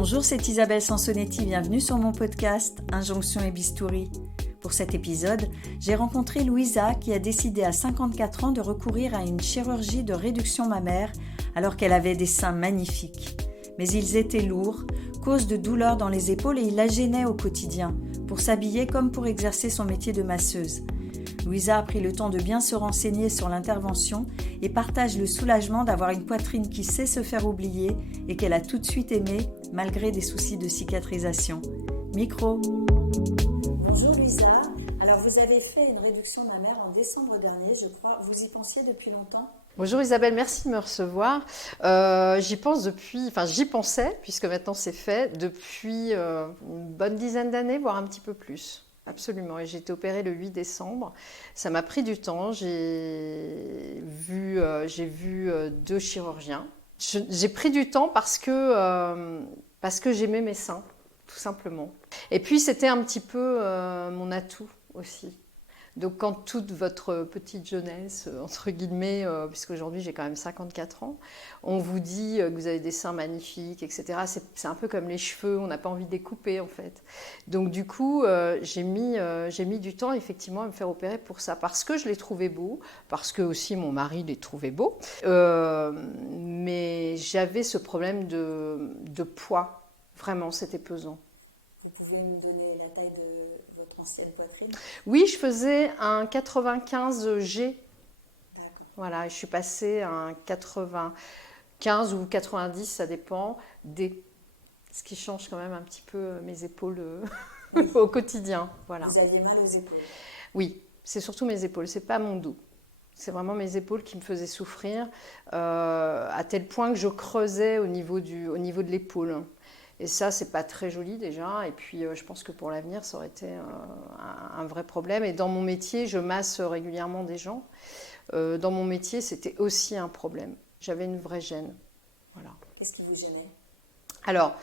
Bonjour, c'est Isabelle Sansonetti, bienvenue sur mon podcast Injonction et Bistouri. Pour cet épisode, j'ai rencontré Louisa qui a décidé à 54 ans de recourir à une chirurgie de réduction mammaire alors qu'elle avait des seins magnifiques. Mais ils étaient lourds, cause de douleurs dans les épaules et ils la gênaient au quotidien, pour s'habiller comme pour exercer son métier de masseuse. Louisa a pris le temps de bien se renseigner sur l'intervention et partage le soulagement d'avoir une poitrine qui sait se faire oublier et qu'elle a tout de suite aimée malgré des soucis de cicatrisation. Micro. Bonjour Louisa, alors vous avez fait une réduction mammaire en décembre dernier, je crois. Vous y pensiez depuis longtemps ? Bonjour Isabelle, merci de me recevoir. J'y pensais, puisque maintenant c'est fait, depuis une bonne dizaine d'années, voire un petit peu plus. Absolument, et j'ai été opérée le 8 décembre. Ça m'a pris du temps, j'ai vu 2 chirurgiens. J'ai pris du temps parce que j'aimais mes seins, tout simplement. Et puis c'était un petit peu mon atout aussi. Donc quand toute votre petite jeunesse, entre guillemets, puisqu'aujourd'hui j'ai quand même 54 ans, on vous dit que vous avez des seins magnifiques, etc. C'est un peu comme les cheveux, on n'a pas envie de les couper en fait. Donc du coup, j'ai mis du temps effectivement à me faire opérer pour ça, parce que je les trouvais beaux, parce que aussi mon mari les trouvait beaux. Mais j'avais ce problème de poids, vraiment c'était pesant. Vous pouvez me donner la taille de votre ancienne poitrine ? Oui, je faisais un 95G. D'accord. Voilà, et je suis passée à un 95 ou 90, ça dépend, D. Ce qui change quand même un petit peu mes épaules au quotidien. Voilà. Vous aviez mal aux épaules ? Oui, c'est surtout mes épaules, c'est pas mon dos. C'est vraiment mes épaules qui me faisaient souffrir, à tel point que je creusais au niveau de l'épaule. Et ça, c'est pas très joli déjà. Et puis, je pense que pour l'avenir, ça aurait été un vrai problème. Et dans mon métier, je masse régulièrement des gens. Dans mon métier, c'était aussi un problème. J'avais une vraie gêne. Voilà. Qu'est-ce qui vous gênait ? Alors,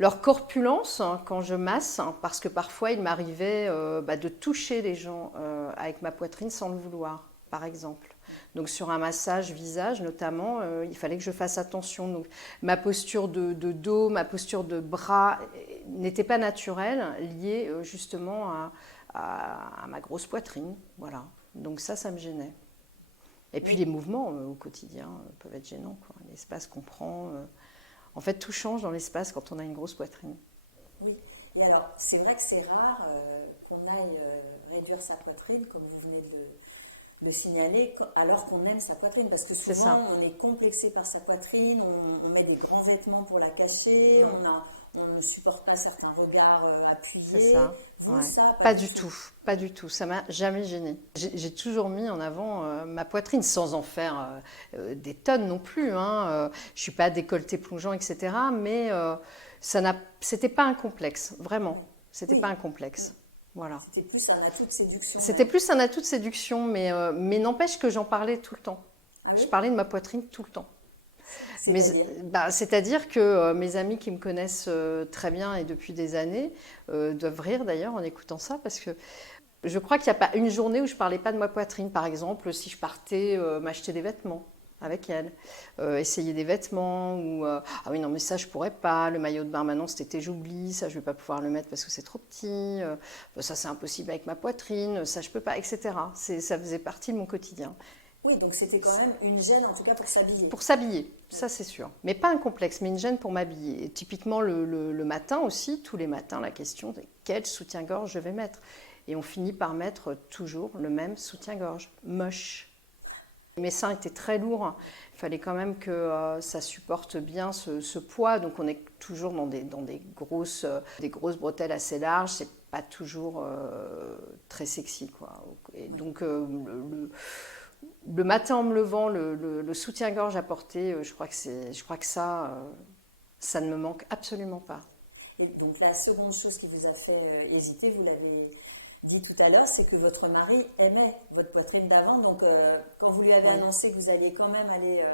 leur corpulence, quand je masse, parce que parfois, il m'arrivait de toucher les gens avec ma poitrine sans le vouloir, par exemple. Donc sur un massage visage notamment, il fallait que je fasse attention. Donc, ma posture de dos, ma posture de bras n'était pas naturelle, liée justement à ma grosse poitrine. Voilà. Donc ça me gênait. Et puis les mouvements au quotidien peuvent être gênants, quoi. L'espace qu'on prend. En fait, tout change dans l'espace quand on a une grosse poitrine. Oui. Et alors, c'est vrai que c'est rare qu'on aille réduire sa poitrine, comme vous venez de le signaler, alors qu'on aime sa poitrine, parce que souvent on est complexé par sa poitrine, on met des grands vêtements pour la cacher, on ne supporte pas certains regards appuyés. C'est ça. Vous, Ouais. ça Pas du tout, ça m'a jamais gênée. J'ai toujours mis en avant ma poitrine, sans en faire des tonnes non plus, hein. Je suis pas décolletée plongeant, etc. Mais c'était pas un complexe, vraiment. C'était pas un complexe. Voilà. C'était plus un atout de séduction. C'était plus un atout de séduction, mais n'empêche que j'en parlais tout le temps. Ah oui ? Je parlais de ma poitrine tout le temps. C'est-à-dire C'est-à-dire que mes amis qui me connaissent très bien et depuis des années doivent rire d'ailleurs en écoutant ça, parce que je crois qu'il n'y a pas une journée où je ne parlais pas de ma poitrine. Par exemple, si je partais m'acheter des vêtements avec elle, essayer des vêtements, ou ah oui non mais ça je pourrais pas, le maillot de bain maintenant cet été j'oublie, ça je vais pas pouvoir le mettre parce que c'est trop petit, ça c'est impossible avec ma poitrine, ça je peux pas, etc. Ça faisait partie de mon quotidien. Oui, donc c'était quand même une gêne en tout cas pour s'habiller. Pour s'habiller, ça c'est sûr. Mais pas un complexe, mais une gêne pour m'habiller. Et typiquement le matin aussi, tous les matins, la question de quel soutien-gorge je vais mettre. Et on finit par mettre toujours le même soutien-gorge, moche. Mes seins étaient très lourds, il fallait quand même que ça supporte bien ce poids, donc on est toujours dans des grosses bretelles assez larges, c'est pas toujours très sexy, quoi. Et donc le matin en me levant, le soutien-gorge à porter, je crois que ça ne me manque absolument pas. Et donc la seconde chose qui vous a fait hésiter, vous l'avez dit tout à l'heure, c'est que votre mari aimait votre poitrine d'avant. Donc quand vous lui avez annoncé que vous alliez quand même aller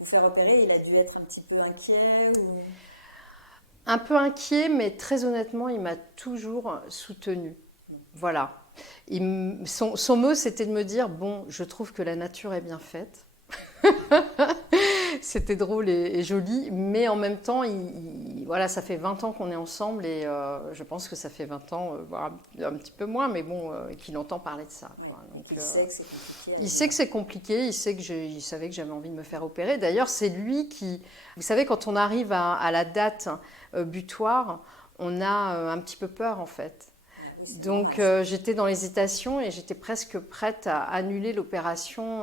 vous faire opérer, il a dû être un petit peu inquiet ou... Un peu inquiet, mais très honnêtement, il m'a toujours soutenue. Voilà. Son mot, c'était de me dire, bon, je trouve que la nature est bien faite. c'était drôle et joli, mais en même temps, voilà, ça fait 20 ans qu'on est ensemble et je pense que ça fait 20 ans, voire un petit peu moins, mais bon, qu'il entend parler de ça. Quoi. Donc, il sait que c'est compliqué. Il sait que c'est compliqué, il savait que j'avais envie de me faire opérer. D'ailleurs, c'est lui qui... Vous savez, quand on arrive à la date butoir, on a un petit peu peur en fait. Donc j'étais dans l'hésitation et j'étais presque prête à annuler l'opération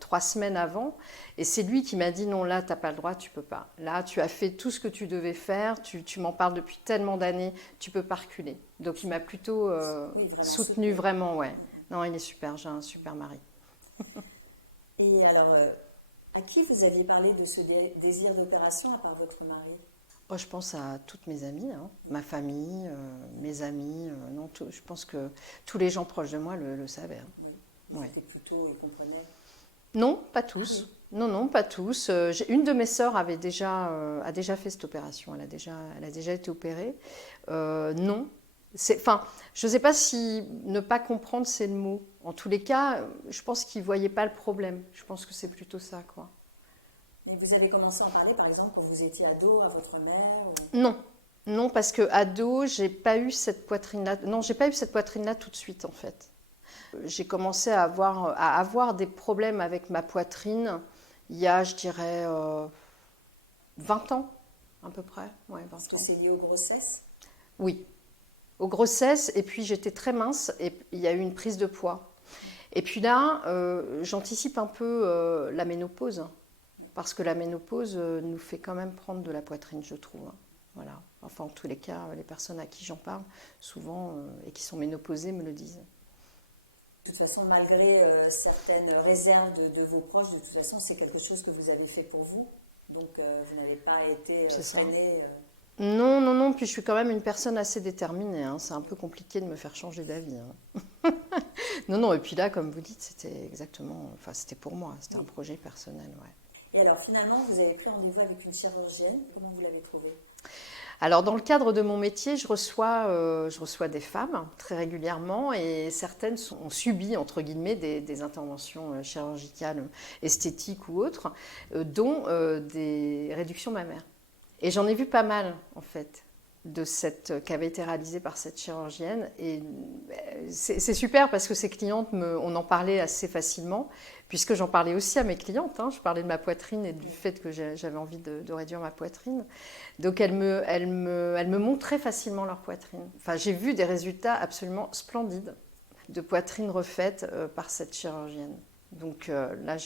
3 semaines avant. Et c'est lui qui m'a dit non, là, tu n'as pas le droit, tu peux pas. Là, tu as fait tout ce que tu devais faire, tu m'en parles depuis tellement d'années, tu peux pas reculer. Donc il m'a plutôt soutenu vraiment, ouais. Non, il est super, j'ai un super mari. Et alors, à qui vous aviez parlé de ce désir d'opération à part votre mari ? Oh, je pense à toutes mes amies, hein, ma famille, mes amis. Non, je pense que tous les gens proches de moi le savaient. Hein. Oui. Ouais. C'était plutôt, ils comprenaient ? Non, pas tous. Non, pas tous. Une de mes sœurs a déjà fait cette opération. Elle a déjà été opérée. Non. Je ne sais pas si ne pas comprendre, c'est le mot. En tous les cas, je pense qu'ils ne voyaient pas le problème. Je pense que c'est plutôt ça, quoi. Mais vous avez commencé à en parler, par exemple, quand vous étiez ado, à votre mère ou... Non, parce que ado, j'ai pas eu cette poitrine-là. Non, j'ai pas eu cette poitrine-là tout de suite, en fait. J'ai commencé à avoir des problèmes avec ma poitrine il y a, je dirais, 20 ans, à peu près. Ouais, 20 ans. Est-ce que c'est lié aux grossesses ? Oui, aux grossesses. Et puis, j'étais très mince et il y a eu une prise de poids. Et puis là, j'anticipe un peu la ménopause. Parce que la ménopause nous fait quand même prendre de la poitrine, je trouve. Voilà. Enfin, en tous les cas, les personnes à qui j'en parle, souvent, et qui sont ménopausées, me le disent. De toute façon, malgré certaines réserves de vos proches, de toute façon, c'est quelque chose que vous avez fait pour vous. Donc, vous n'avez pas été freinée. Non. Puis je suis quand même une personne assez déterminée. Hein. C'est un peu compliqué de me faire changer d'avis. Hein. Non. Et puis là, comme vous dites, c'était exactement... Enfin, c'était pour moi. C'était un projet personnel, ouais. Et alors, finalement, vous avez pris rendez-vous avec une chirurgienne. Comment vous l'avez trouvée ? Alors, dans le cadre de mon métier, je reçois des femmes très régulièrement et certaines ont subi, entre guillemets, des interventions chirurgicales, esthétiques ou autres, dont des réductions mammaires. Et j'en ai vu pas mal, en fait, qui avait été réalisée par cette chirurgienne. Et c'est super parce que ces clientes, on en parlait assez facilement, puisque j'en parlais aussi à mes clientes. Hein. Je parlais de ma poitrine et du fait que j'avais envie de réduire ma poitrine. Donc elles me montraient facilement leur poitrine. Enfin, j'ai vu des résultats absolument splendides de poitrine refaite par cette chirurgienne. Donc là,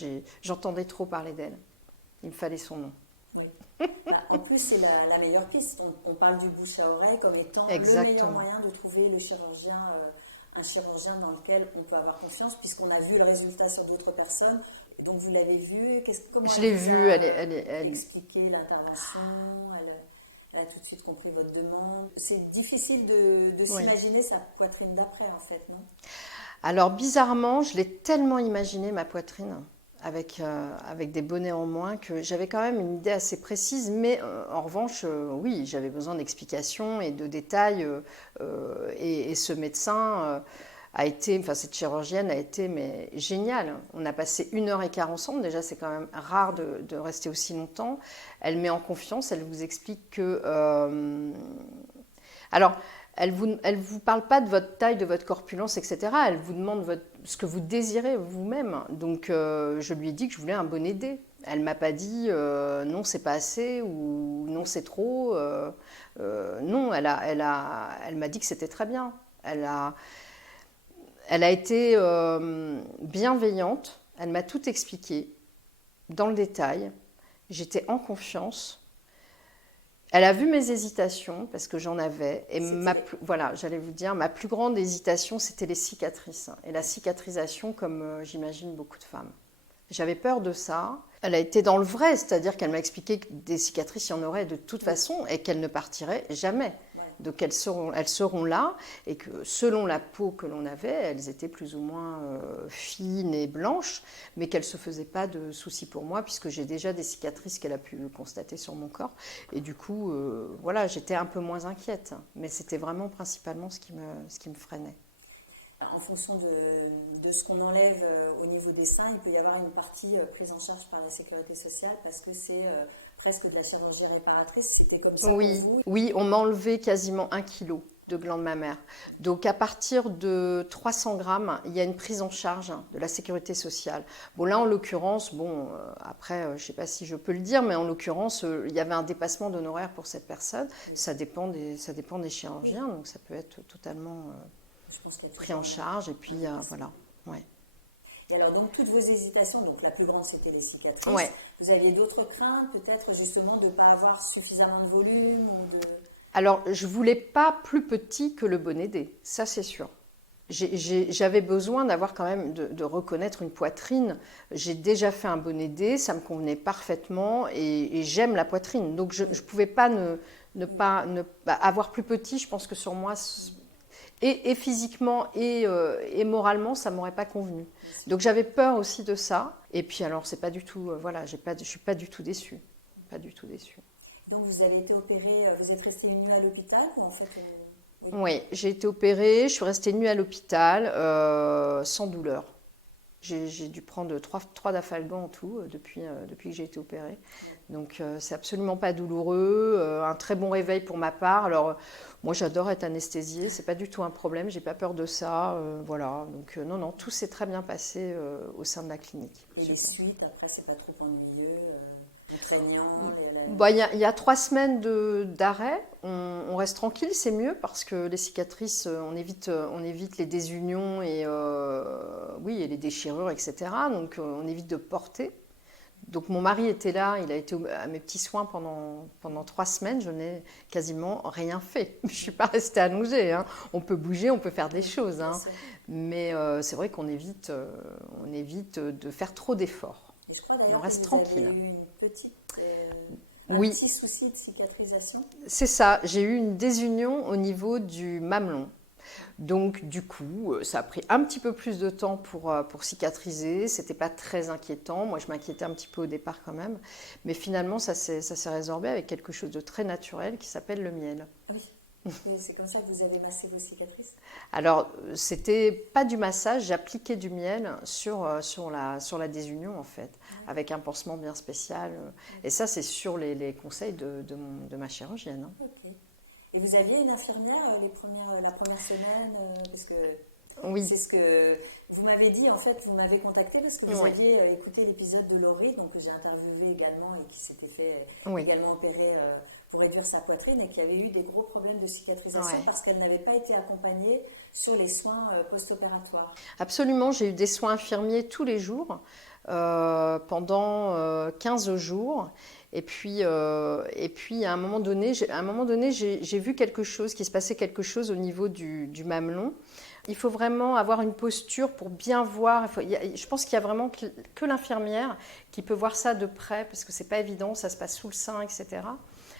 j'entendais trop parler d'elle. Il me fallait son nom. Oui. En plus, c'est la meilleure piste. On parle du bouche à oreille comme étant le meilleur moyen de trouver un chirurgien dans lequel on peut avoir confiance, puisqu'on a vu le résultat sur d'autres personnes. Et donc, vous l'avez vu. Comment je l'ai vue. Elle expliqué l'intervention. Elle a tout de suite compris votre demande. C'est difficile de s'imaginer sa poitrine d'après, en fait, non ? Alors, bizarrement, je l'ai tellement imaginé, ma poitrine, avec des bonnets en moins, que j'avais quand même une idée assez précise. Mais en revanche, oui, j'avais besoin d'explications et de détails. Et ce médecin cette chirurgienne a été géniale. On a passé 1h15 ensemble. Déjà, c'est quand même rare de rester aussi longtemps. Elle met en confiance, elle vous explique que... Alors, elle vous parle pas de votre taille, de votre corpulence, etc. Elle vous demande ce que vous désirez vous-même. Donc, je lui ai dit que je voulais un bonnet D. Elle m'a pas dit non, c'est pas assez ou non, c'est trop. Non, elle m'a dit que c'était très bien. Elle a été bienveillante. Elle m'a tout expliqué dans le détail. J'étais en confiance. Elle a vu mes hésitations, parce que j'en avais. Et j'allais vous dire, ma plus grande hésitation, c'était les cicatrices. Et la cicatrisation, comme j'imagine beaucoup de femmes. J'avais peur de ça. Elle a été dans le vrai, c'est-à-dire qu'elle m'a expliqué que des cicatrices, il y en aurait de toute façon et qu'elles ne partiraient jamais. Donc elles seront là et que selon la peau que l'on avait, elles étaient plus ou moins fines et blanches, mais qu'elle ne se faisait pas de soucis pour moi puisque j'ai déjà des cicatrices qu'elle a pu constater sur mon corps. Et du coup, j'étais un peu moins inquiète. Mais c'était vraiment principalement ce qui me freinait. En fonction de de ce qu'on enlève au niveau des seins, il peut y avoir une partie prise en charge par la sécurité sociale parce que c'est presque de la chirurgie réparatrice. C'était comme ça Oui, pour vous? oui, on m'a enlevé quasiment 1 kilo de glande mammaire. Donc à partir de 300 grammes, il y a une prise en charge de la sécurité sociale. Bon là en l'occurrence, après je ne sais pas si je peux le dire, mais en l'occurrence il y avait un dépassement d'honoraires pour cette personne. Oui. Ça dépend des chirurgiens, donc ça peut être totalement pris en charge et puis voilà. Ouais. Et alors, donc, toutes vos hésitations, donc la plus grande, c'était les cicatrices. Ouais. Vous aviez d'autres craintes, peut-être justement de ne pas avoir suffisamment de volume ou de... Alors, je ne voulais pas plus petit que le bonnet D, ça c'est sûr. J'avais besoin d'avoir quand même, de reconnaître une poitrine. J'ai déjà fait un bonnet D, ça me convenait parfaitement et j'aime la poitrine. Donc, je ne pouvais pas ne pas avoir plus petit, je pense que sur moi... Et physiquement et moralement, ça ne m'aurait pas convenu. Donc j'avais peur aussi de ça. Et puis alors, c'est pas du tout, je ne suis pas du tout déçue. Pas du tout déçue. Donc vous avez été opérée, vous êtes restée une nuit à l'hôpital ou en fait Oui, j'ai été opérée, je suis restée une nuit à l'hôpital sans douleur. J'ai dû prendre 3 dafalgan en tout depuis que j'ai été opérée. Donc c'est absolument pas douloureux, un très bon réveil pour ma part. Alors moi j'adore être anesthésiée, c'est pas du tout un problème, j'ai pas peur de ça. Voilà, donc non, tout s'est très bien passé au sein de la clinique. Et les suites, après c'est pas trop ennuyeux, contraignant Il y a 3 semaines d'arrêt, on reste tranquille, c'est mieux parce que les cicatrices, on évite les désunions et les déchirures, etc. Donc on évite de porter. Donc mon mari était là, il a été à mes petits soins pendant 3 semaines, je n'ai quasiment rien fait. Je ne suis pas restée allongée, hein. On peut bouger, on peut faire des choses, hein. Mais c'est vrai qu'on évite de faire trop d'efforts. Et je crois d'ailleurs on reste que vous tranquille. avez eu un Oui. petit souci de cicatrisation. C'est ça, j'ai eu une désunion au niveau du mamelon. Donc du coup, ça a pris un petit peu plus de temps pour cicatriser. C'était pas très inquiétant. Moi, je m'inquiétais un petit peu au départ quand même. Mais finalement, ça s'est résorbé avec quelque chose de très naturel qui s'appelle le miel. Oui. Et c'est comme ça que vous avez massé vos cicatrices? Alors, c'était pas du massage, j'appliquais du miel sur la désunion en fait, avec un pansement bien spécial. Et ça, c'est sur les conseils de ma chirurgienne. Hein. Ok. Et vous aviez une infirmière la première semaine parce que oui. C'est ce que vous m'avez dit, en fait, vous m'avez contacté parce que vous aviez écouté l'épisode de Laurie, donc que j'ai interviewé également et qui s'était fait également opérer pour réduire sa poitrine et qui avait eu des gros problèmes de cicatrisation parce qu'elle n'avait pas été accompagnée sur les soins post-opératoires. Absolument, j'ai eu des soins infirmiers tous les jours pendant 15 jours. Et puis à un moment donné, j'ai vu quelque chose, qu'il se passait quelque chose au niveau du mamelon. Il faut vraiment avoir une posture pour bien voir. Je pense qu'il y a vraiment que l'infirmière qui peut voir ça de près, parce que c'est pas évident, ça se passe sous le sein, etc.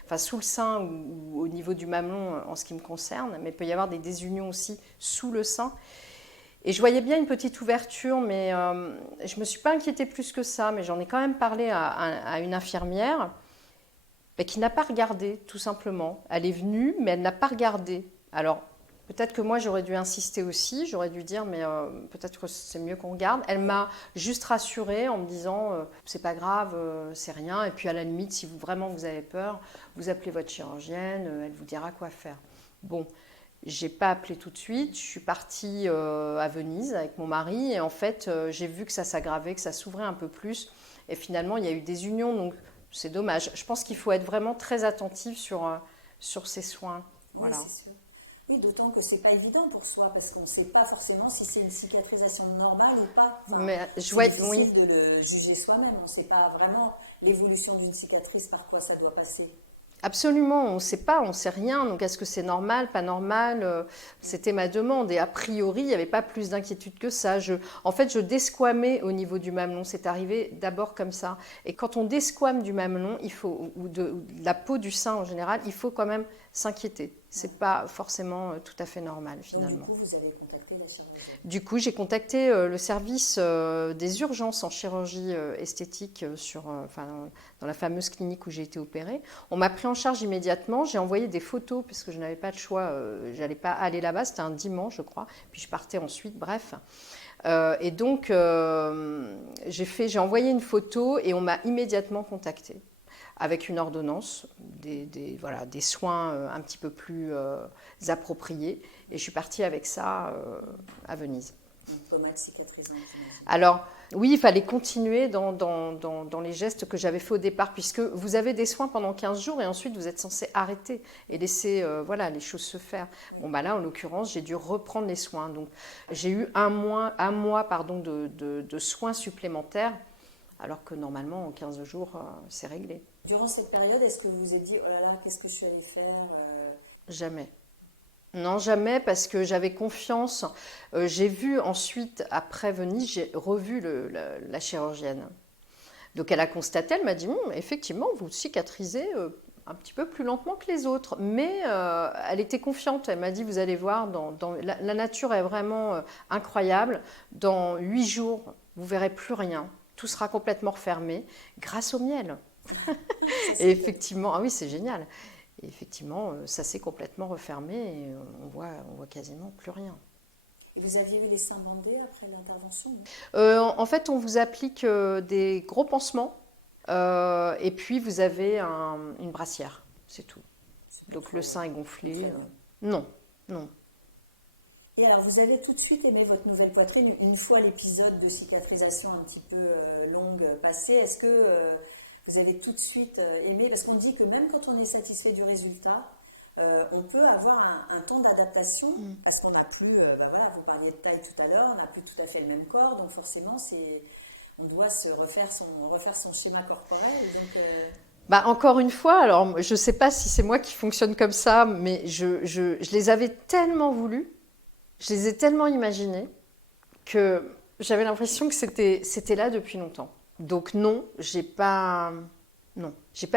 Enfin, sous le sein ou au niveau du mamelon en ce qui me concerne, mais il peut y avoir des désunions aussi sous le sein. Et je voyais bien une petite ouverture, mais je ne me suis pas inquiétée plus que ça, mais j'en ai quand même parlé à une infirmière qui n'a pas regardé, tout simplement. Elle est venue, mais elle n'a pas regardé. Alors, peut-être que moi, j'aurais dû insister aussi, j'aurais dû dire, mais peut-être que c'est mieux qu'on regarde. Elle m'a juste rassurée en me disant, c'est pas grave, c'est rien. Et puis à la limite, si vraiment vous avez peur, vous appelez votre chirurgienne, elle vous dira quoi faire. Bon. J'ai pas appelé tout de suite, je suis partie à Venise avec mon mari et en fait j'ai vu que ça s'aggravait, que ça s'ouvrait un peu plus et finalement il y a eu des unions donc c'est dommage. Je pense qu'il faut être vraiment très attentif sur ces soins. Voilà. Oui, c'est sûr. Oui, d'autant que c'est pas évident pour soi parce qu'on ne sait pas forcément si c'est une cicatrisation normale ou pas. Enfin, mais c'est difficile de le juger soi-même, on ne sait pas vraiment l'évolution d'une cicatrice, par quoi ça doit passer. Absolument, on ne sait pas, on ne sait rien. Donc, est-ce que c'est normal, pas normal? C'était ma demande. Et a priori, il n'y avait pas plus d'inquiétude que ça. En fait, je desquamais au niveau du mamelon. C'est arrivé d'abord comme ça. Et quand on desquame du mamelon, ou de la peau du sein en général, il faut quand même s'inquiéter. Ce n'est pas forcément tout à fait normal, finalement. Donc, du coup, vous avez contacté la chirurgienne? Du coup, j'ai contacté le service des urgences en chirurgie esthétique dans la fameuse clinique où j'ai été opérée. On m'a pris en charge immédiatement. J'ai envoyé des photos parce que je n'avais pas le choix. Je n'allais pas aller là-bas. C'était un dimanche, je crois. Puis je partais ensuite. Bref. Et donc, j'ai envoyé une photo et on m'a immédiatement contactée avec une ordonnance, des soins un petit peu plus appropriés. Et je suis partie avec ça à Venise. Comment être cicatrisante, j'imagine. Alors, oui, il fallait continuer dans les gestes que j'avais fait au départ, puisque vous avez des soins pendant 15 jours et ensuite vous êtes censé arrêter et laisser les choses se faire. Bon, bah là, en l'occurrence, j'ai dû reprendre les soins. Donc, j'ai eu un mois de soins supplémentaires, alors que normalement, en 15 jours, c'est réglé. Durant cette période, est-ce que vous vous êtes dit, oh là là, qu'est-ce que je suis allée faire Jamais. Non, jamais, parce que j'avais confiance. J'ai vu ensuite, après Venise, j'ai revu la chirurgienne. Donc elle a constaté, elle m'a dit, effectivement, vous cicatrisez un petit peu plus lentement que les autres. Mais elle était confiante, elle m'a dit, vous allez voir, la nature est vraiment incroyable. Dans 8 jours, vous verrez plus rien. Tout sera complètement refermé grâce au miel. Et effectivement, ah oui, c'est génial. Et effectivement, ça s'est complètement refermé et on voit quasiment plus rien. Et vous aviez eu les seins bandés après l'intervention? En fait, on vous applique des gros pansements et puis vous avez une brassière, c'est tout. Donc le sein est gonflé. Non. Et alors, vous avez tout de suite aimé votre nouvelle poitrine une fois l'épisode de cicatrisation un petit peu longue passé. Est-ce que vous avez tout de suite aimé? Parce qu'on dit que même quand on est satisfait du résultat, on peut avoir un temps d'adaptation parce qu'on n'a plus, vous parliez de taille tout à l'heure, on n'a plus tout à fait le même corps, donc forcément, on doit se refaire son schéma corporel. Donc, encore une fois, alors je ne sais pas si c'est moi qui fonctionne comme ça, mais je les avais tellement voulu, je les ai tellement imaginés que j'avais l'impression que c'était là depuis longtemps. Donc non, j'ai pas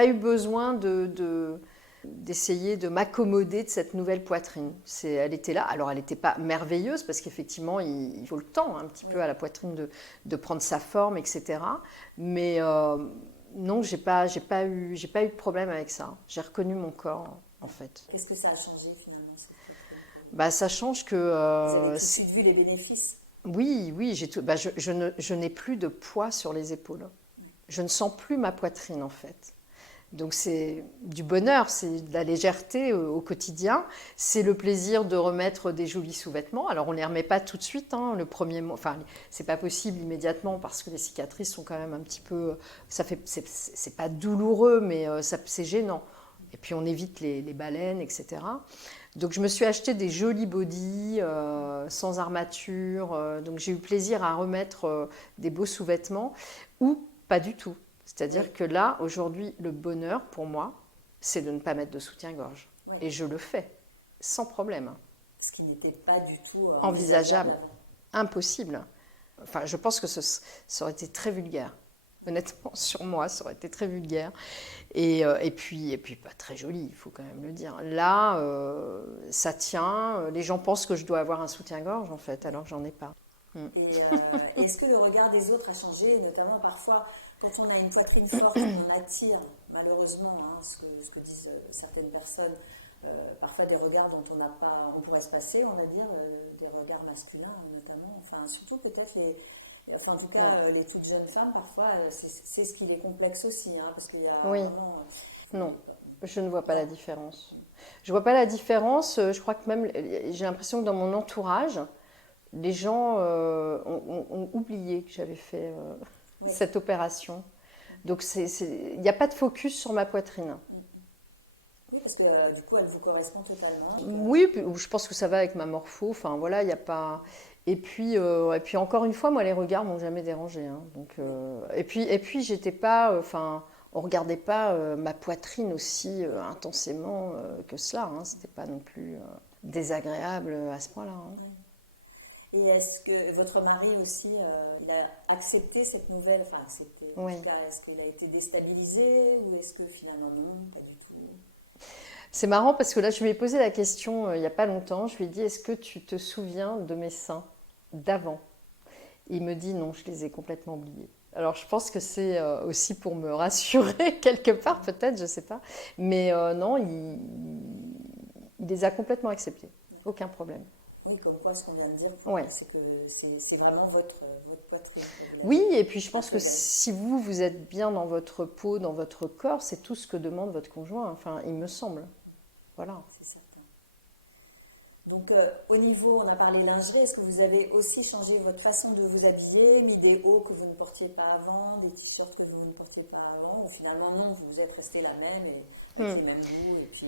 eu besoin d'essayer de m'accommoder de cette nouvelle poitrine. Elle était là. Alors elle n'était pas merveilleuse parce qu'effectivement il faut le temps un petit peu à la poitrine de prendre sa forme, etc. Mais non, j'ai pas eu de problème avec ça. J'ai reconnu mon corps en fait. Qu'est-ce que ça a changé finalement? Ça change que. Vous avez tout de suite vu les bénéfices? Oui, je n'ai plus de poids sur les épaules. Je ne sens plus ma poitrine en fait. Donc c'est du bonheur, c'est de la légèreté au quotidien. C'est le plaisir de remettre des jolis sous-vêtements. Alors on ne les remet pas tout de suite, le premier mois. Enfin, c'est pas possible immédiatement parce que les cicatrices sont quand même un petit peu. C'est pas douloureux, mais c'est gênant. Et puis on évite les baleines, etc. Donc je me suis acheté des jolis bodys sans armature. Donc j'ai eu plaisir à remettre des beaux sous-vêtements ou pas du tout. C'est-à-dire que là, aujourd'hui, le bonheur pour moi, c'est de ne pas mettre de soutien-gorge. Ouais. Et je le fais, sans problème. Ce qui n'était pas du tout envisageable. Impossible. Enfin, je pense que ça aurait été très vulgaire. Honnêtement, sur moi, ça aurait été très vulgaire. Et puis pas très joli, il faut quand même le dire. Là, ça tient. Les gens pensent que je dois avoir un soutien-gorge, en fait, alors que j'en ai pas. Et est-ce que le regard des autres a changé, notamment parfois, quand on a une poitrine forte, on attire, malheureusement, ce que disent certaines personnes, parfois des regards dont on pourrait se passer, on va dire, des regards masculins notamment, enfin surtout peut-être en tout cas, les toutes jeunes femmes, parfois, c'est ce qui les complexe aussi, parce qu'il y a vraiment... Non, je ne vois pas la différence. Je vois pas la différence, je crois que même, j'ai l'impression que dans mon entourage, les gens ont oublié que j'avais fait cette opération. Donc il n'y a pas de focus sur ma poitrine. Oui, parce que du coup, elle vous correspond totalement. Oui, je pense que ça va avec ma morpho. Enfin voilà, il n'y a pas... Et puis encore une fois, moi, les regards m'ont jamais dérangé. Donc, et puis j'étais pas... on regardait pas ma poitrine aussi intensément que cela. C'était pas non plus désagréable à ce point-là. Et est-ce que votre mari aussi, il a accepté cette nouvelle, en tout cas, est-ce qu'il a été déstabilisé ou est-ce que finalement non, pas du tout? C'est marrant parce que là, je lui ai posé la question il n'y a pas longtemps. Je lui ai dit, est-ce que tu te souviens de mes seins d'avant? Il me dit non, je les ai complètement oubliés. Alors je pense que c'est aussi pour me rassurer quelque part, peut-être, je ne sais pas. Mais non, il les a complètement acceptés. Aucun problème. Oui, comme quoi ce qu'on vient de dire, c'est que c'est vraiment votre poitrine. Oui, et puis je pense que si vous êtes bien dans votre peau, dans votre corps, c'est tout ce que demande votre conjoint, enfin, il me semble. Voilà. C'est certain. Donc, au niveau, on a parlé lingerie, est-ce que vous avez aussi changé votre façon de vous habiller, mis des hauts que vous ne portiez pas avant, des t-shirts que vous ne portiez pas avant, ou finalement non, vous êtes resté la même et avec les mêmes goûts et puis...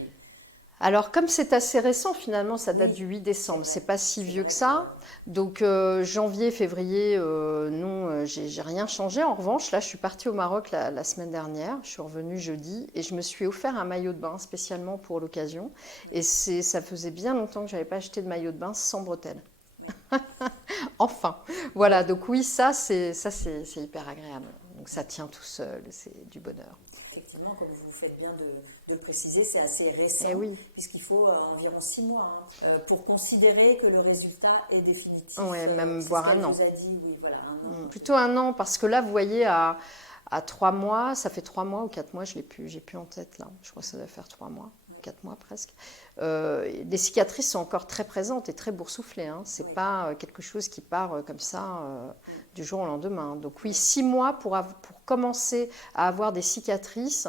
Alors, comme c'est assez récent, finalement, ça date du 8 décembre, c'est pas si vieux que ça. Donc, janvier, février, non, j'ai rien changé. En revanche, là, je suis partie au Maroc la semaine dernière, je suis revenue jeudi et je me suis offert un maillot de bain spécialement pour l'occasion. Et ça faisait bien longtemps que je n'avais pas acheté de maillot de bain sans bretelles. Enfin, voilà, donc oui, ça c'est hyper agréable. Donc ça tient tout seul, c'est du bonheur. Effectivement, comme vous faites bien de le préciser, c'est assez récent, oui. puisqu'il faut environ 6 mois pour considérer que le résultat est définitif. Oui, même voire un an. Vous a dit, oui, voilà, un an. Plutôt un an, parce que là, vous voyez, à 3 mois, ça fait 3 mois ou 4 mois, j'ai plus en tête là, je crois que ça doit faire 3 mois. 4 mois presque. Les cicatrices sont encore très présentes et très boursouflées. Hein. Ce n'est pas quelque chose qui part comme ça du jour au lendemain. Donc oui, 6 mois pour commencer à avoir des cicatrices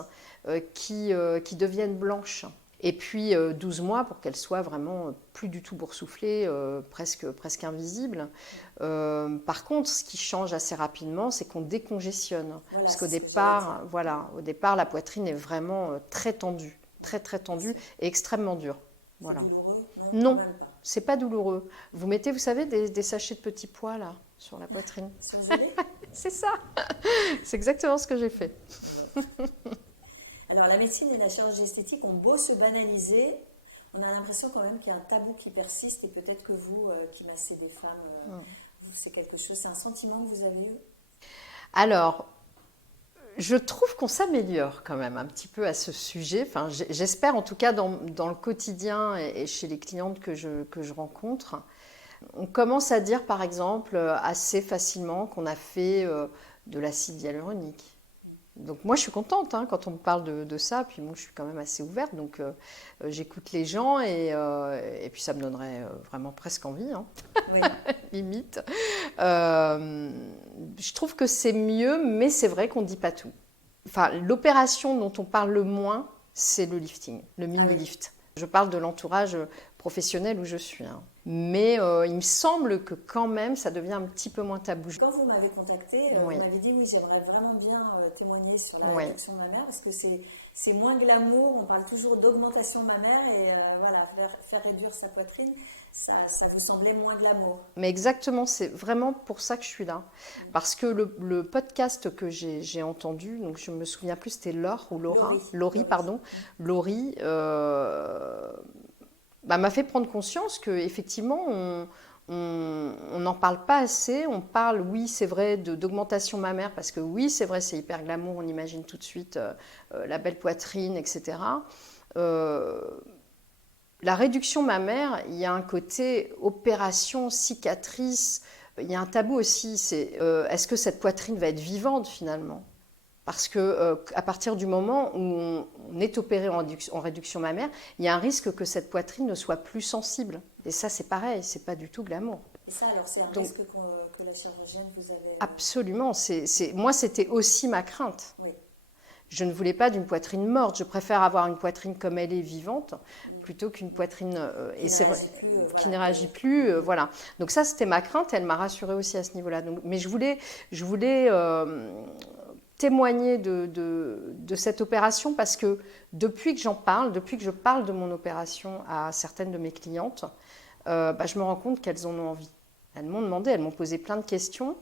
qui deviennent blanches. Et puis 12 mois pour qu'elles soient vraiment plus du tout boursouflées, presque invisibles. Par contre, ce qui change assez rapidement, c'est qu'on décongestionne. Voilà, parce qu'au départ, la poitrine est vraiment très tendue. Très très tendu et extrêmement dur. Voilà. C'est douloureux? Non, c'est pas douloureux. Vous mettez, vous savez, des sachets de petits pois là sur la poitrine. Sur le gilet? C'est ça. C'est exactement ce que j'ai fait. Alors la médecine et la chirurgie esthétique ont beau se banaliser, on a l'impression quand même qu'il y a un tabou qui persiste et peut-être que vous, qui massez des femmes, c'est quelque chose, c'est un sentiment que vous avez eu? Alors, je trouve qu'on s'améliore quand même un petit peu à ce sujet. Enfin, j'espère en tout cas dans le quotidien et chez les clientes que je rencontre. On commence à dire par exemple assez facilement qu'on a fait de l'acide hyaluronique. Donc moi je suis contente quand on me parle de ça, puis moi je suis quand même assez ouverte, donc j'écoute les gens et puis ça me donnerait vraiment presque envie, oui. Limite. Je trouve que c'est mieux, mais c'est vrai qu'on ne dit pas tout. Enfin, l'opération dont on parle le moins, c'est le lifting, le mini-lift. Je parle de l'entourage professionnel où je suis. Mais il me semble que quand même, ça devient un petit peu moins tabou. Quand vous m'avez contacté, vous m'avez dit oui, j'aimerais vraiment bien témoigner sur la réduction mammaire parce que c'est moins glamour. On parle toujours d'augmentation mammaire et voilà, faire réduire sa poitrine, ça vous semblait moins glamour. Mais exactement, c'est vraiment pour ça que je suis là. Parce que le podcast que j'ai entendu, donc je me souviens plus, c'était Laurie, pardon. Laurie m'a fait prendre conscience qu'effectivement, on n'en parle pas assez. On parle, oui, c'est vrai, d'augmentation mammaire, parce que oui, c'est vrai, c'est hyper glamour, on imagine tout de suite la belle poitrine, etc. La réduction mammaire, il y a un côté opération, cicatrice, il y a un tabou aussi, c'est est-ce que cette poitrine va être vivante finalement ? Parce qu'à partir du moment où on est opéré en réduction mammaire, il y a un risque que cette poitrine ne soit plus sensible. Et ça, c'est pareil, c'est pas du tout glamour. Et ça, alors, c'est un risque que la chirurgienne vous avait... Absolument. Moi, c'était aussi ma crainte. Oui. Je ne voulais pas d'une poitrine morte. Je préfère avoir une poitrine comme elle est, vivante, plutôt qu'une poitrine qui ne réagit plus. Voilà. Donc ça, c'était ma crainte. Elle m'a rassurée aussi à ce niveau-là. Mais je voulais témoigner de cette opération parce que depuis que je parle de mon opération à certaines de mes clientes, je me rends compte qu'elles en ont envie. Elles m'ont demandé, elles m'ont posé plein de questions.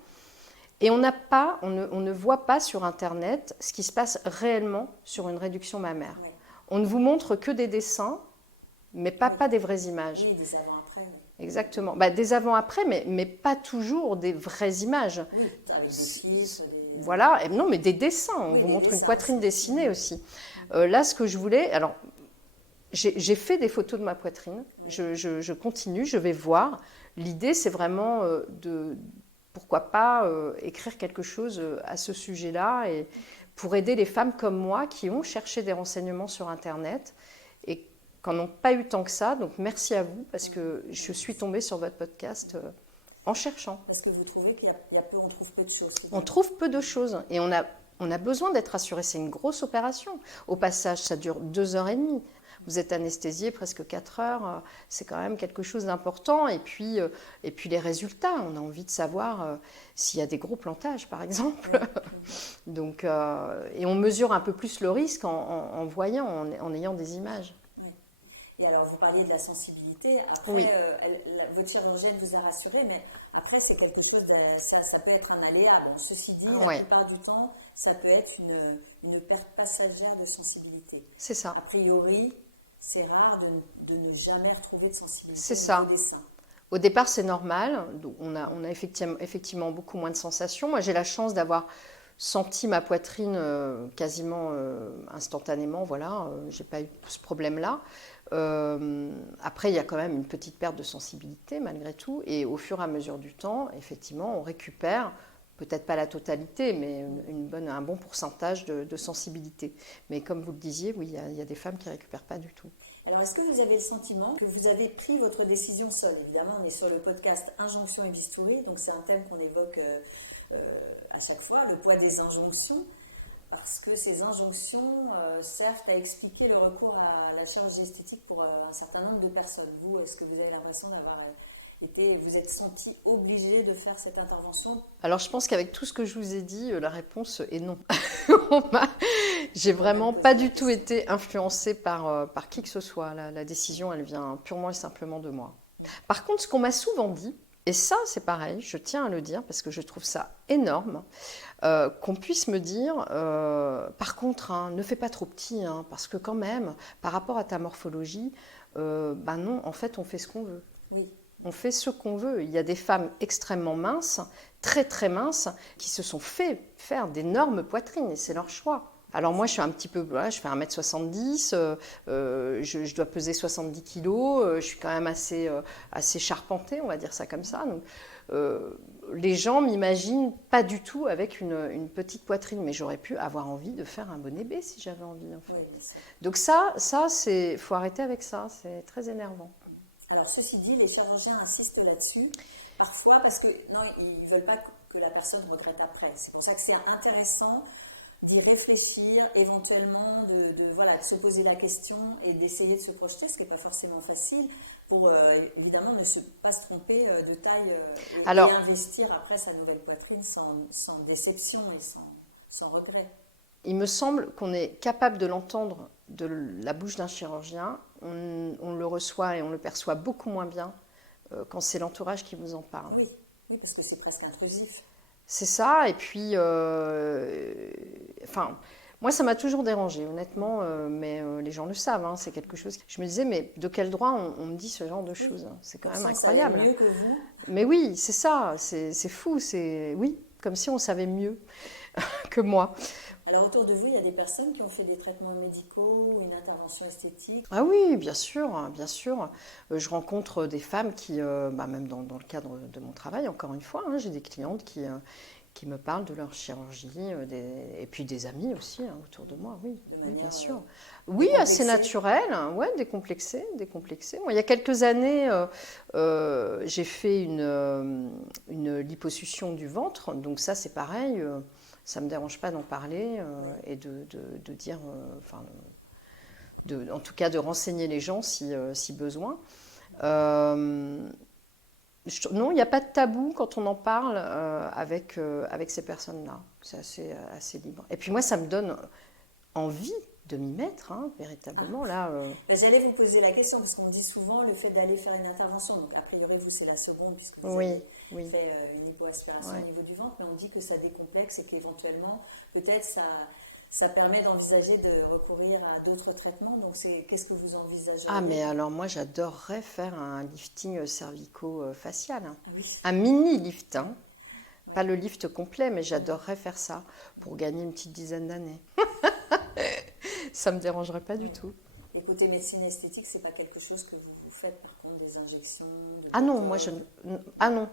Et on ne voit pas sur Internet ce qui se passe réellement sur une réduction mammaire. Oui. On ne vous montre que des dessins, mais pas des vraies images. Oui, des avant-après. Oui. Exactement. Des avant-après, mais pas toujours des vraies images. Oui, avec des fils, voilà, non, mais des dessins. On vous montre une poitrine dessinée aussi. Là, ce que je voulais... Alors, j'ai fait des photos de ma poitrine. Je continue, je vais voir. L'idée, c'est vraiment pourquoi pas écrire quelque chose à ce sujet-là et pour aider les femmes comme moi qui ont cherché des renseignements sur Internet et qui n'en ont pas eu tant que ça. Donc merci à vous parce que je suis tombée sur votre podcast en cherchant. Parce que vous trouvez on trouve peu de choses. On trouve peu de choses et on a besoin d'être rassuré. C'est une grosse opération. Au passage, ça dure 2h30. Vous êtes anesthésié presque 4 heures. C'est quand même quelque chose d'important. Et puis les résultats. On a envie de savoir s'il y a des gros plantages, par exemple. Donc, et on mesure un peu plus le risque en voyant, en ayant des images. Oui. Et alors, vous parliez de la sensibilité. Après, oui. Votre chirurgienne vous a rassuré, mais après, c'est quelque chose, ça peut être un aléa. Bon, ceci dit, la plupart du temps, ça peut être une perte passagère de sensibilité. C'est ça. A priori, c'est rare de ne jamais retrouver de sensibilité. C'est ça. Des seins. Au départ, c'est normal. On a effectivement beaucoup moins de sensations. Moi, j'ai la chance d'avoir senti ma poitrine quasiment instantanément. Voilà, j'ai pas eu ce problème-là. Après, il y a quand même une petite perte de sensibilité malgré tout. Et au fur et à mesure du temps, effectivement, on récupère, peut-être pas la totalité, mais un bon pourcentage de sensibilité. Mais comme vous le disiez, oui, il y a des femmes qui ne récupèrent pas du tout. Alors, est-ce que vous avez le sentiment que vous avez pris votre décision seule? Évidemment, on est sur le podcast Injonction et Bistouri, donc c'est un thème qu'on évoque à chaque fois, le poids des injonctions, parce que ces injonctions servent à expliquer le recours à la chirurgie esthétique pour un certain nombre de personnes. Vous, est-ce que vous avez l'impression vous êtes senti obligé de faire cette intervention? Alors, je pense qu'avec tout ce que je vous ai dit, la réponse est non. J'ai vraiment pas du tout été influencée par qui que ce soit. La décision, elle vient purement et simplement de moi. Par contre, ce qu'on m'a souvent dit, et ça, c'est pareil, je tiens à le dire parce que je trouve ça énorme, qu'on puisse me dire, par contre, ne fais pas trop petit, parce que quand même, par rapport à ta morphologie, non, en fait, on fait ce qu'on veut. Oui. On fait ce qu'on veut. Il y a des femmes extrêmement minces, très très minces, qui se sont fait faire d'énormes poitrines, et c'est leur choix. Alors moi, je suis un petit peu, je fais 1m70, je dois peser 70 kg, je suis quand même assez charpentée, on va dire ça comme ça. Donc, les gens m'imaginent pas du tout avec une petite poitrine, mais j'aurais pu avoir envie de faire un bonnet B si j'avais envie. En fait. Oui, donc ça, faut arrêter avec ça, c'est très énervant. Alors ceci dit, les chirurgiens insistent là-dessus, parfois parce que non, ils ne veulent pas que la personne regrette après. C'est pour ça que c'est intéressant d'y réfléchir, éventuellement de se poser la question et d'essayer de se projeter, ce qui n'est pas forcément facile, pour évidemment ne pas se tromper de taille et investir après sa nouvelle poitrine sans déception et sans regret. Il me semble qu'on est capable de l'entendre de la bouche d'un chirurgien. On le reçoit et on le perçoit beaucoup moins bien quand c'est l'entourage qui vous en parle. Oui, parce que c'est presque intrusif. C'est ça, et puis, moi ça m'a toujours dérangée, honnêtement, mais les gens le savent, c'est quelque chose. Je me disais, mais de quel droit on me dit ce genre de choses? C'est quand même incroyable. Ça mieux que vous. Mais oui, c'est ça, c'est fou, comme si on savait mieux que moi. Alors autour de vous, il y a des personnes qui ont fait des traitements médicaux, une intervention esthétique? Ah oui, bien sûr, bien sûr. Je rencontre des femmes qui, même dans le cadre de mon travail, encore une fois, j'ai des clientes qui me parlent de leur chirurgie, et puis des amis aussi autour de moi, oui, bien sûr. Oui, assez naturel, décomplexé. Moi, il y a quelques années, j'ai fait une liposuction du ventre, donc ça c'est pareil. Ça ne me dérange pas d'en parler et de dire, en tout cas de renseigner les gens si besoin. Non, il n'y a pas de tabou quand on en parle avec ces personnes-là. C'est assez libre. Et puis moi, ça me donne envie de m'y mettre, véritablement. J'allais vous poser la question, parce qu'on me dit souvent le fait d'aller faire une intervention, donc a priori vous c'est la seconde, puisque vous avez fait une hypoaspiration au niveau du ventre, mais on dit que ça décomplexe et qu'éventuellement, peut-être ça permet d'envisager de recourir à d'autres traitements. Donc qu'est-ce que vous envisagez? Ah, mais alors moi j'adorerais faire un lifting cervico-facial. Un mini lift, pas le lift complet, mais j'adorerais faire ça pour gagner une petite dizaine d'années. Ça ne me dérangerait pas du tout. Et côté médecine esthétique, c'est pas quelque chose que vous faites, par contre, des injections? Ah non, moi je... Ah non.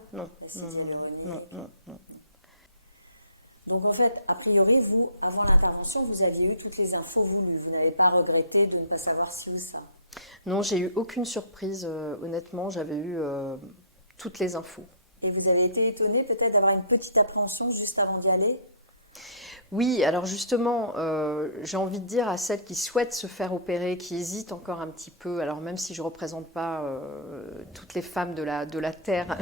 Donc en fait, a priori, vous, avant l'intervention, vous aviez eu toutes les infos voulues. Vous n'avez pas regretté de ne pas savoir ci ou ça? Non, j'ai eu aucune surprise. Honnêtement, j'avais eu toutes les infos. Et vous avez été étonnée peut-être d'avoir une petite appréhension juste avant d'y aller? Oui, alors justement, j'ai envie de dire à celles qui souhaitent se faire opérer, qui hésitent encore un petit peu, alors même si je ne représente pas toutes les femmes de la Terre,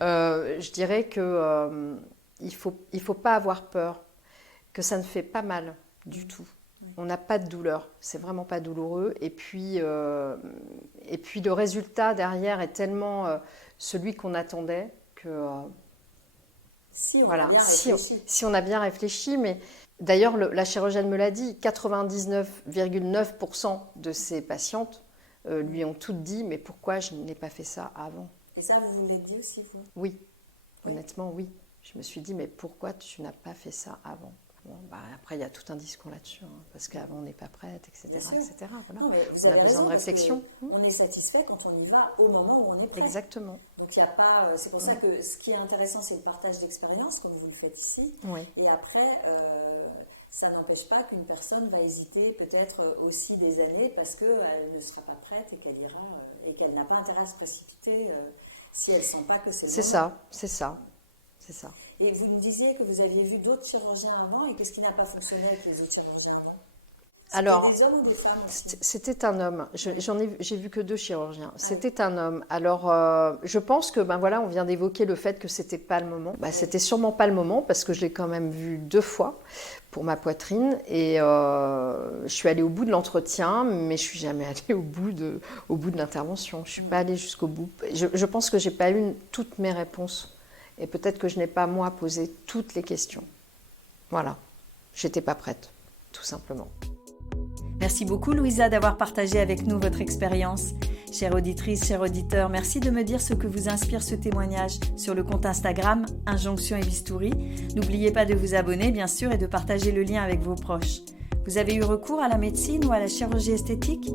je dirais que il faut pas avoir peur, que ça ne fait pas mal du tout. On n'a pas de douleur, c'est vraiment pas douloureux. Et puis le résultat derrière est tellement celui qu'on attendait que... Si on Voilà, a bien réfléchi. si on a bien réfléchi, mais d'ailleurs la chirurgienne me l'a dit, 99,9% de ses patientes lui ont toutes dit, mais pourquoi je n'ai pas fait ça avant? Et ça, vous l'avez dit aussi, vous? Oui, honnêtement, oui. Je me suis dit, mais pourquoi tu n'as pas fait ça avant? Bon, après, il y a tout un discours là-dessus, hein, parce qu'avant, on n'est pas prête, etc. etc. Voilà. Non, mais vous On a avez besoin raison, de réflexion. on est satisfait quand on y va au moment où on est prêt. Exactement. Donc, il n'y a pas. C'est pour ça que ce qui est intéressant, c'est le partage d'expérience, comme vous le faites ici. Oui. Et après, ça n'empêche pas qu'une personne va hésiter peut-être aussi des années parce qu'elle ne sera pas prête et qu'elle ira et qu'elle n'a pas intérêt à se précipiter si elle ne sent pas que c'est le moment. C'est ça. Et vous me disiez que vous aviez vu d'autres chirurgiens avant, et qu'est-ce qui n'a pas fonctionné avec les autres chirurgiens avant? Alors, des hommes ou des femmes aussi? C'était un homme. J'ai vu que 2 chirurgiens. C'était un homme. Alors, je pense que, on vient d'évoquer le fait que c'était pas le moment. C'était sûrement pas le moment parce que je l'ai quand même vu 2 fois pour ma poitrine et je suis allée au bout de l'entretien, mais je suis jamais allée au bout de l'intervention. Je suis pas allée jusqu'au bout. Je pense que j'ai pas eu toutes mes réponses et peut-être que je n'ai pas moi posé toutes les questions. Voilà, j'étais pas prête, tout simplement. Merci beaucoup Louisa d'avoir partagé avec nous votre expérience. Chère auditrice, cher auditeur, merci de me dire ce que vous inspire ce témoignage sur le compte Instagram Injonction et Bistouri. N'oubliez pas de vous abonner bien sûr et de partager le lien avec vos proches. Vous avez eu recours à la médecine ou à la chirurgie esthétique?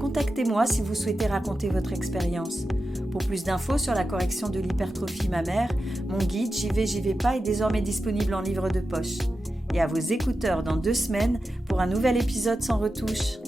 Contactez-moi si vous souhaitez raconter votre expérience. Pour plus d'infos sur la correction de l'hypertrophie mammaire, mon guide J'y vais pas est désormais disponible en livre de poche. Et à vos écouteurs dans 2 semaines pour un nouvel épisode sans retouche.